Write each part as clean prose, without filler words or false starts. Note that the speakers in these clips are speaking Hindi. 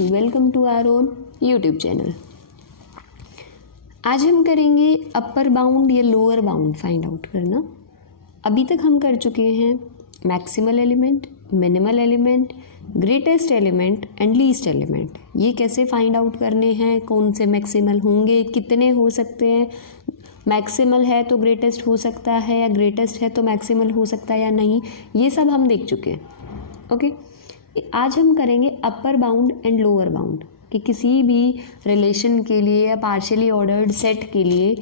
Welcome to our own YouTube channel. आज हम करेंगे अपर बाउंड या लोअर बाउंड फाइंड आउट करना। अभी तक हम कर चुके हैं maximal element, minimal element, greatest element and least element. ये कैसे फाइंड आउट करने हैं, कौन से मैक्सिमल होंगे, कितने हो सकते हैं, मैक्सिमल है तो ग्रेटेस्ट हो सकता है या ग्रेटेस्ट है तो मैक्सिमल हो सकता है या नहीं, ये सब हम देख चुके हैं। ओके, आज हम करेंगे upper bound and lower bound कि किसी भी रिलेशन के लिए या पार्शियली ऑर्डर्ड सेट के लिए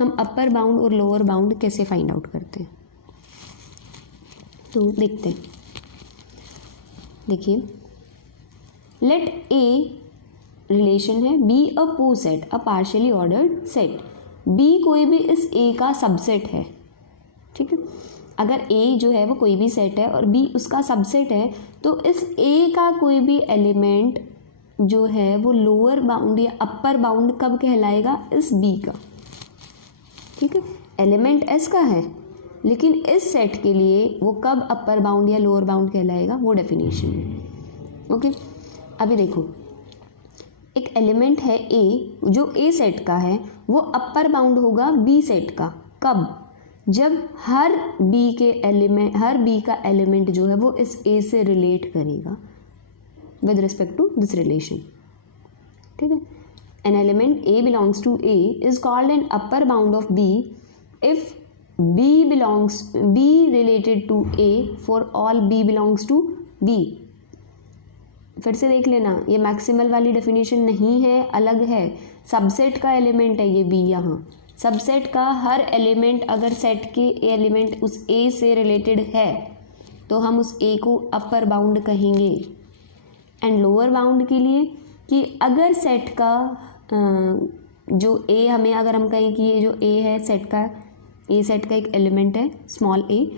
हम अपर बाउंड और लोअर बाउंड कैसे फाइंड आउट करते हैं। तो देखते हैं। देखिए, लेट ए रिलेशन है be a poset, a partially ordered set. B कोई भी इस ए का सबसेट है, ठीक है। अगर ए जो है वो कोई भी सेट है और बी उसका सबसेट है, तो इस ए का कोई भी एलिमेंट जो है वो लोअर बाउंड या अपर बाउंड कब कहलाएगा, इस बी का, ठीक है। एलिमेंट एस का है लेकिन इस सेट के लिए वो कब अपर बाउंड या लोअर बाउंड कहलाएगा, वो डेफिनेशन है। ओके, अभी देखो, एक एलिमेंट है ए जो ए सेट का है, वो अपर बाउंड होगा बी सेट का। कब? जब हर बी का एलिमेंट जो है वो इस ए से रिलेट करेगा with respect to this relation, ठीक है। An element A belongs to A is called an upper bound of B if B related to A for all B belongs to B. फिर से देख लेना, ये मैक्सिमल वाली डेफिनेशन नहीं है, अलग है। सबसेट का एलिमेंट है ये बी। यहाँ सबसेट का हर एलिमेंट, अगर सेट के एलिमेंट उस ए से रिलेटेड है तो हम उस ए को अपर बाउंड कहेंगे। एंड लोअर बाउंड के लिए कि अगर सेट का जो ए हमें, अगर हम कहें कि ये जो ए है सेट का, ए सेट का एक एलिमेंट है स्मॉल ए,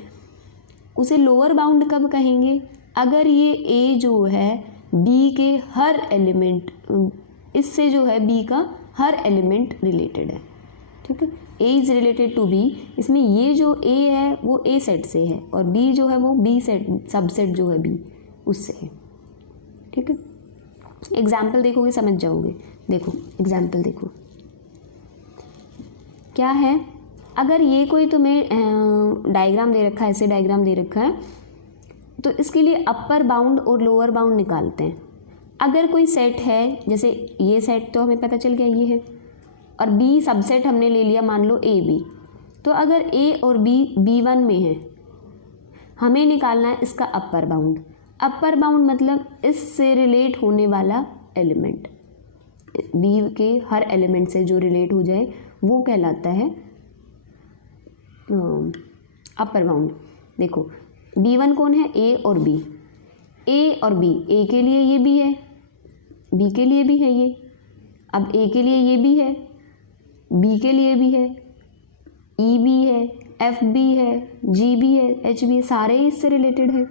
उसे लोअर बाउंड कब कहेंगे, अगर ये ए जो है बी के हर एलिमेंट, इससे जो है बी का हर एलिमेंट रिलेटेड है, ठीक है। A is related to B, इसमें ये जो ए है वो ए सेट से है और बी जो है वो बी सेट, सबसेट जो है बी उससे है, ठीक है। एग्जाम्पल देखोगे समझ जाओगे। देखो एग्जाम्पल देखो क्या है। अगर ये कोई तुम्हें डायग्राम दे रखा है, ऐसे डायग्राम दे रखा है, तो इसके लिए अपर बाउंड और लोअर बाउंड निकालते हैं। अगर कोई सेट है, जैसे ये सेट तो हमें पता चल गया ये है, और बी सबसेट हमने ले लिया, मान लो ए बी, तो अगर ए और बी B1 में है, हमें निकालना है इसका अपर बाउंड। अपर बाउंड मतलब इससे रिलेट होने वाला एलिमेंट, बी के हर एलिमेंट से जो रिलेट हो जाए वो कहलाता है अपर बाउंड। देखो B1 कौन है, ए और बी। ए और बी, ए के लिए ये भी है, बी के लिए भी है ये, अब ए के लिए ये भी है, बी के लिए भी है, ई भी है, एफ भी है, जी भी है, एच भी है, सारे इससे रिलेटेड है,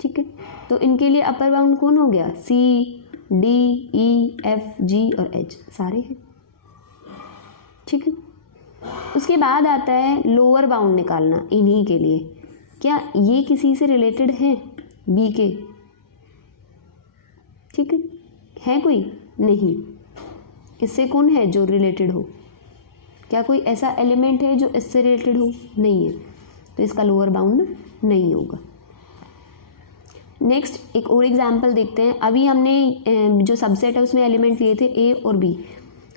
ठीक है। तो इनके लिए अपर बाउंड कौन हो गया, सी, डी, ई, एफ, जी और एच सारे हैं, ठीक है। उसके बाद आता है लोअर बाउंड निकालना इन्हीं के लिए। क्या ये किसी से रिलेटेड है बी के, ठीक है कोई नहीं, इससे कौन है जो रिलेटेड हो, क्या कोई ऐसा एलिमेंट है जो इससे रिलेटेड हो, नहीं है, तो इसका लोअर बाउंड नहीं होगा। नेक्स्ट एक और एग्जांपल देखते हैं। अभी हमने जो सबसेट है उसमें एलिमेंट लिए थे ए और बी,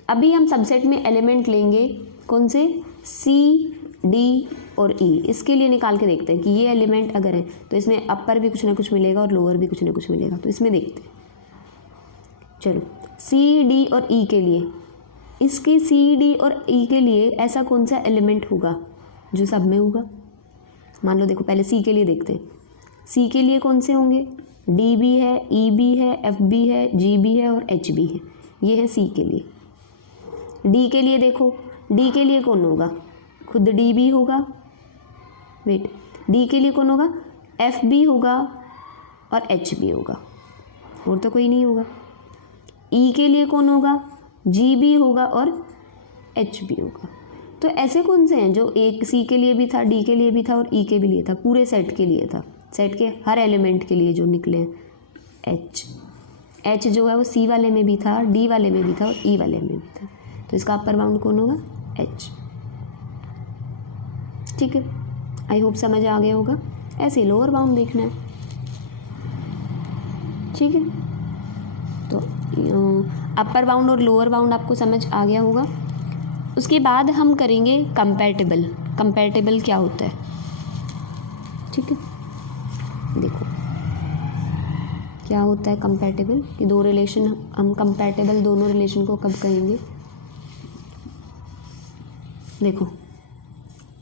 अभी हम सबसेट में एलिमेंट लेंगे कौन से, सी, डी और ई। इसके लिए निकाल के देखते हैं कि ये एलिमेंट अगर है तो इसमें अपर भी कुछ ना कुछ मिलेगा और लोअर भी कुछ ना कुछ मिलेगा, तो इसमें देखते हैं। चलो सी, डी और ई के लिए, इसके सी, डी और ई के लिए ऐसा कौन सा एलिमेंट होगा जो सब में होगा। मान लो देखो, पहले सी के लिए देखते हैं। सी के लिए कौन से होंगे, डी भी है, ई भी है, एफ भी है, जी भी है और एच भी है, ये है सी के लिए। डी के लिए देखो, डी के लिए कौन होगा, खुद डी भी होगा, वेट, डी के लिए कौन होगा, एफ भी होगा और एच भी होगा, और तो कोई नहीं होगा। ई के लिए कौन होगा, जी भी होगा और एच भी होगा। तो ऐसे कौन से हैं जो एक सी के लिए भी था, डी के लिए भी था और ई के भी लिए था, पूरे सेट के लिए था, सेट के हर एलिमेंट के लिए जो निकले हैं, एच, H जो है वो C वाले में भी था, D वाले में भी था और E वाले में भी था, तो इसका अपर बाउंड कौन होगा? H। ठीक है, आई होप समझ आ गया होगा। ऐसे लोअर बाउंड देखना है। ठीक है, तो अपर बाउंड और लोअर बाउंड आपको समझ आ गया होगा। उसके बाद हम करेंगे कंपैरेटिबल। कंपैरेटिबल क्या होता है? ठीक है, देखो क्या होता है कंपैरेटिबल कि दो रिलेशन, हम कंपैरेटिबल दोनों रिलेशन को कब कहेंगे? देखो,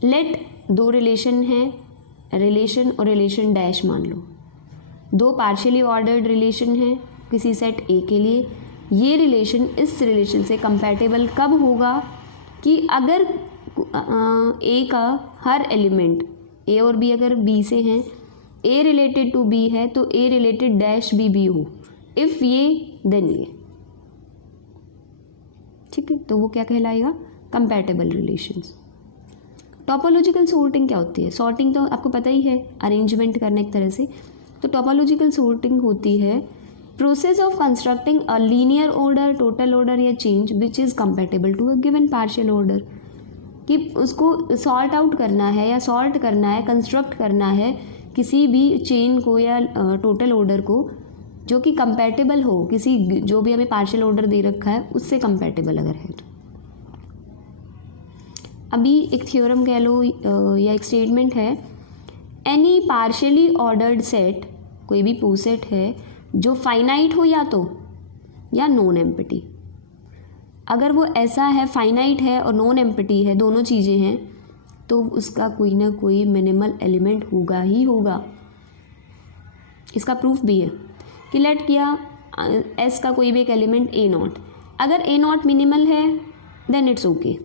लेट दो रिलेशन हैं, रिलेशन और रिलेशन डैश मान लो, दो पार्शियली ऑर्डर्ड रिलेशन हैं किसी सेट ए के लिए। ये रिलेशन इस रिलेशन से कंपैरेटिबल कब होगा कि अगर ए का हर एलिमेंट, ए और बी अगर बी से हैं, ए रिलेटेड टू बी है तो ए रिलेटेड डैश बी हो, इफ़ ये देन ये। ठीक है, तो वो क्या कहलाएगा? कंपैरेटिबल रिलेशंस। टोपोलॉजिकल सॉर्टिंग क्या होती है? सॉर्टिंग तो आपको पता ही है, अरेंजमेंट करना एक तरह से। तो टोपोलॉजिकल सॉर्टिंग होती है process of constructing a linear order, total order या chain which is compatible to a given partial order, कि उसको सॉर्ट आउट करना है या सॉर्ट करना है, कंस्ट्रक्ट करना है किसी भी चेन को या टोटल ऑर्डर को जो कि कंपैटिबल हो किसी, जो भी हमें पार्शियल ऑर्डर दे रखा है उससे कंपैटिबल अगर है तो। अभी एक थ्योरम कह लो या एक स्टेटमेंट है, एनी पार्शियली ऑर्डर्ड सेट, कोई भी पोसेट है जो फाइनाइट हो या नॉन एम्प्टी। अगर वो ऐसा है, फाइनाइट है और नॉन एम्प्टी है, दोनों चीज़ें हैं, तो उसका कोई ना कोई मिनिमल एलिमेंट होगा ही होगा। इसका प्रूफ भी है कि लेट किया एस का कोई भी एक एलिमेंट ए नॉट, अगर ए नॉट मिनिमल है देन इट्स ओके।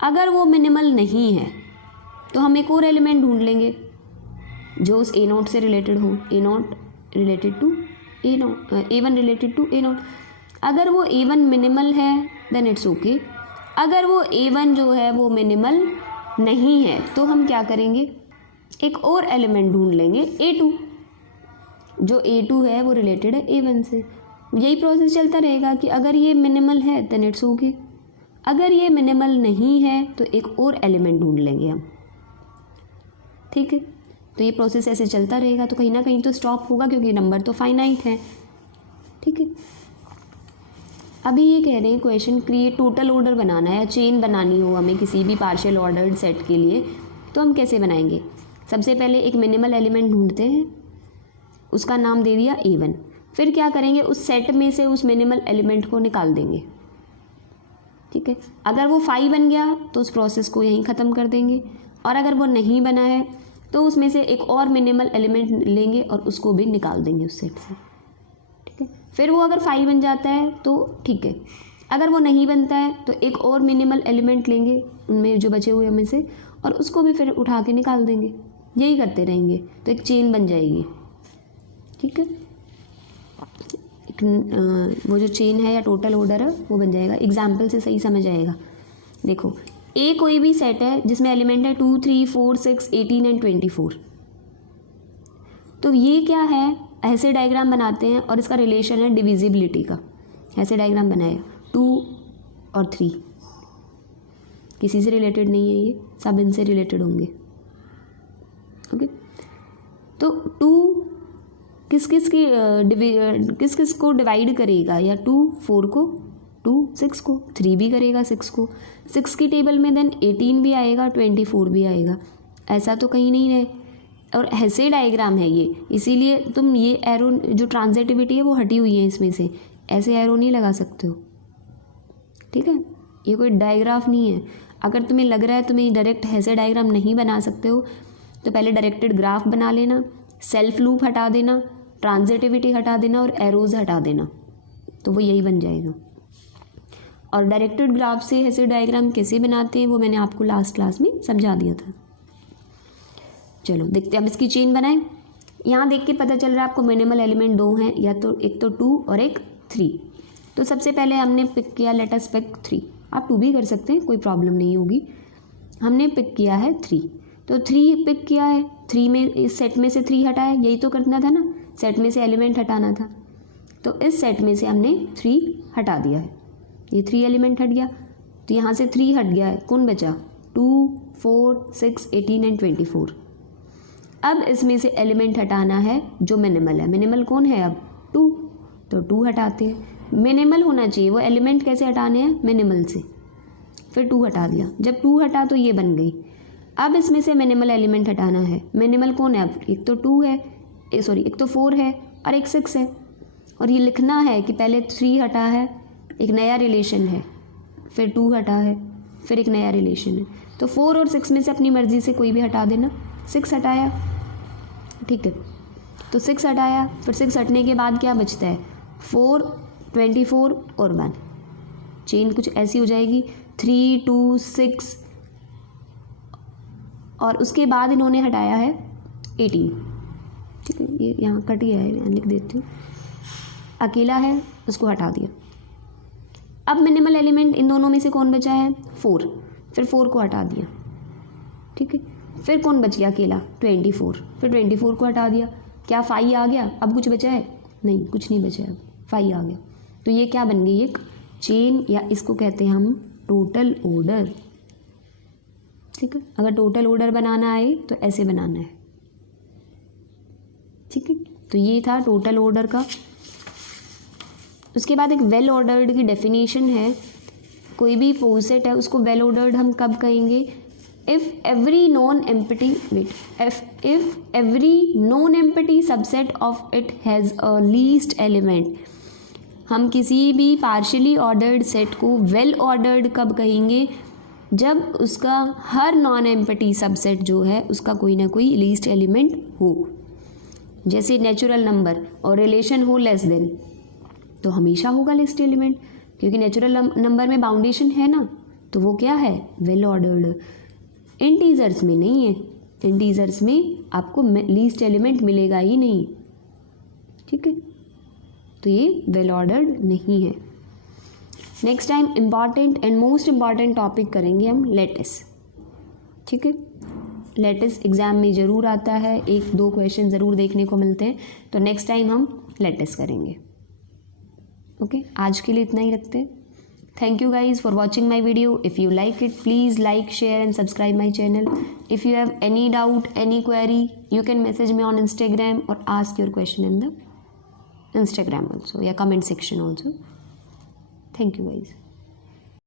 अगर वो मिनिमल नहीं है तो हम एक और एलिमेंट ढूंढ लेंगे जो उस ए नॉट से रिलेटेड हो, A naught related to A naught, A one related to A naught. अगर वो ए वन मिनिमल है देन इट्स ओके। अगर वो ए वन जो है वो मिनिमल नहीं है तो हम क्या करेंगे? एक और एलिमेंट ढूंढ लेंगे ए टू, जो ए टू है वो रिलेटेड है ए वन से। यही प्रोसेस चलता रहेगा कि अगर ये मिनिमल है देन इट्स ओके, अगर ये मिनिमल नहीं है तो एक और एलिमेंट ढूंढ लेंगे हम। ठीक है, तो ये प्रोसेस ऐसे चलता रहेगा, तो कहीं ना कहीं तो स्टॉप होगा क्योंकि नंबर तो फाइनाइट है। ठीक है, अभी ये कह रहे हैं क्वेश्चन, क्रिएट टोटल ऑर्डर बनाना है या चेन बनानी हो हमें किसी भी पार्शियल ऑर्डर्ड सेट के लिए, तो हम कैसे बनाएंगे? सबसे पहले एक मिनिमल एलिमेंट ढूंढते हैं, उसका नाम दे दिया A1। फिर क्या करेंगे? उस सेट में से उस मिनिमल एलिमेंट को निकाल देंगे। ठीक है, अगर वो 5 बन गया तो उस प्रोसेस को यहीं ख़त्म कर देंगे, और अगर वो नहीं बना है तो उसमें से एक और मिनिमल एलिमेंट लेंगे और उसको भी निकाल देंगे उस सेट से। ठीक है, फिर वो अगर 5 बन जाता है तो ठीक है, अगर वो नहीं बनता है तो एक और मिनिमल एलिमेंट लेंगे उनमें जो बचे हुए में से, और उसको भी फिर उठा के निकाल देंगे। यही करते रहेंगे तो एक चेन बन जाएगी। ठीक है, वो जो चेन है या टोटल ऑर्डर है वो बन जाएगा। एग्जाम्पल से सही समझ आएगा। देखो, ए कोई भी सेट है जिसमें एलिमेंट है 2, 3, 4, 6, 18 एंड 24। तो ये क्या है? ऐसे डायग्राम बनाते हैं और इसका रिलेशन है डिविजिबिलिटी का। ऐसे डायग्राम बनाया 2 और 3, किसी से रिलेटेड नहीं है, ये सब इनसे रिलेटेड होंगे। ओके, तो 2 किस किस को डिवाइड करेगा? या 2 4 को, 2 6 को, 3 भी करेगा 6 को। 6 की टेबल में देन 18 भी आएगा, 24 भी आएगा। ऐसा तो कहीं नहीं है, और ऐसे डायग्राम है ये, इसीलिए तुम ये एरो जो ट्रांजिटिविटी है वो हटी हुई है इसमें से, ऐसे एरो नहीं लगा सकते हो। ठीक है, ये कोई डायग्राफ नहीं है। अगर तुम्हें लग रहा है तुम्हें डायरेक्ट ऐसे डायग्राम नहीं बना सकते हो तो पहले डायरेक्टेड ग्राफ बना लेना, सेल्फ लूप हटा देना, ट्रांजिटिविटी हटा देना और एरोज हटा देना, तो वो यही बन जाएगा। और डायरेक्टेड ग्राफ से ऐसे डायग्राम कैसे बनाते हैं वो मैंने आपको लास्ट क्लास में समझा दिया था। चलो देखते हैं, अब इसकी चेन बनाएं। यहाँ देख के पता चल रहा है आपको मिनिमल एलिमेंट 2 हैं, या तो एक तो 2 और एक 3। तो सबसे पहले हमने पिक किया, लेट अस पिक 3। आप 2 भी कर सकते हैं, कोई प्रॉब्लम नहीं होगी। हमने पिक किया है 3, तो 3 पिक किया है। 3 में, इस सेट में से 3 हटाया, यही तो करना था ना, सेट में से एलिमेंट हटाना था। तो इस सेट में से हमने 3 हटा दिया है, ये 3 एलिमेंट हट गया, तो यहाँ से 3 हट गया है, कौन बचा 2 4 6 18 एंड 24। अब इसमें से एलिमेंट हटाना है जो मिनिमल है, मिनिमल कौन है अब 2, तो 2 हटाते हैं। मिनिमल होना चाहिए, वो एलिमेंट कैसे हटाने हैं मिनिमल से, फिर 2 हटा दिया, जब 2 हटा तो ये बन गई। अब इसमें से मिनिमल एलिमेंट हटाना है, मिनिमल कौन है अब, एक तो 2 है, एक तो 4 है और एक 6 है, और ये लिखना है कि पहले 3 हटा है, एक नया रिलेशन है, फिर 2 हटा है, फिर एक नया रिलेशन है, तो 4 और 6 में से अपनी मर्जी से कोई भी हटा देना। 6 हटाया, ठीक है, तो 6 हटाया, फिर 6 हटने के बाद क्या बचता है 4 24 और 1, चेन कुछ ऐसी हो जाएगी 3 2 6, और उसके बाद इन्होंने हटाया है 18, ठीक है, ये यहाँ कट गया है, मैं लिख देती हूँ, अकेला है उसको हटा दिया। अब मिनिमल एलिमेंट इन दोनों में से कौन बचा है 4, फिर 4 को हटा दिया, ठीक है, फिर कौन बच गया अकेला 24, फिर 24 को हटा दिया, क्या 5 आ गया, अब कुछ बचा है नहीं, कुछ नहीं बचा है, अब 5 आ गया, तो ये क्या बन गई एक चेन, या इसको कहते हैं हम टोटल ऑर्डर, ठीक है। अगर टोटल ऑर्डर बनाना है तो ऐसे बनाना है, ठीक है, तो ये था टोटल ऑर्डर का। उसके बाद एक वेल ऑर्डर्ड की डेफिनेशन है, कोई भी पोसेट है उसको वेल ऑर्डर्ड हम कब कहेंगे, if every non empty subset of it has a least element. हम किसी भी पार्शियली ऑर्डर्ड सेट को वेल ऑर्डर्ड कब कहेंगे, जब उसका हर नॉन एम्प्टी सबसेट जो है उसका कोई ना कोई लीस्ट एलिमेंट हो, जैसे नेचुरल नंबर और रिलेशन हो लेस देन, तो हमेशा होगा लिस्ट एलिमेंट, क्योंकि नेचुरल नंबर में बाउंडेशन है ना, तो वो क्या है वेल ऑर्डर्ड। इंटीजर्स में नहीं है, इंटीजर्स में आपको लीस्ट एलिमेंट मिलेगा ही नहीं, ठीक है, तो ये वेल ऑर्डर्ड नहीं है। Next time important and most important topic करेंगे हम लेटिस, ठीक है, लेटिस एग्ज़ाम में ज़रूर आता है, 1-2 क्वेश्चन ज़रूर देखने को मिलते हैं, तो नेक्स्ट टाइम हम लेटिस करेंगे। ओके, आज के लिए इतना ही रखते हैं। Thank you guys for watching my video. If you like it please like share and subscribe my channel. If you have any doubt any query you can message me on Instagram और ask your question in the Instagram also, या comment section also. Thank you guys.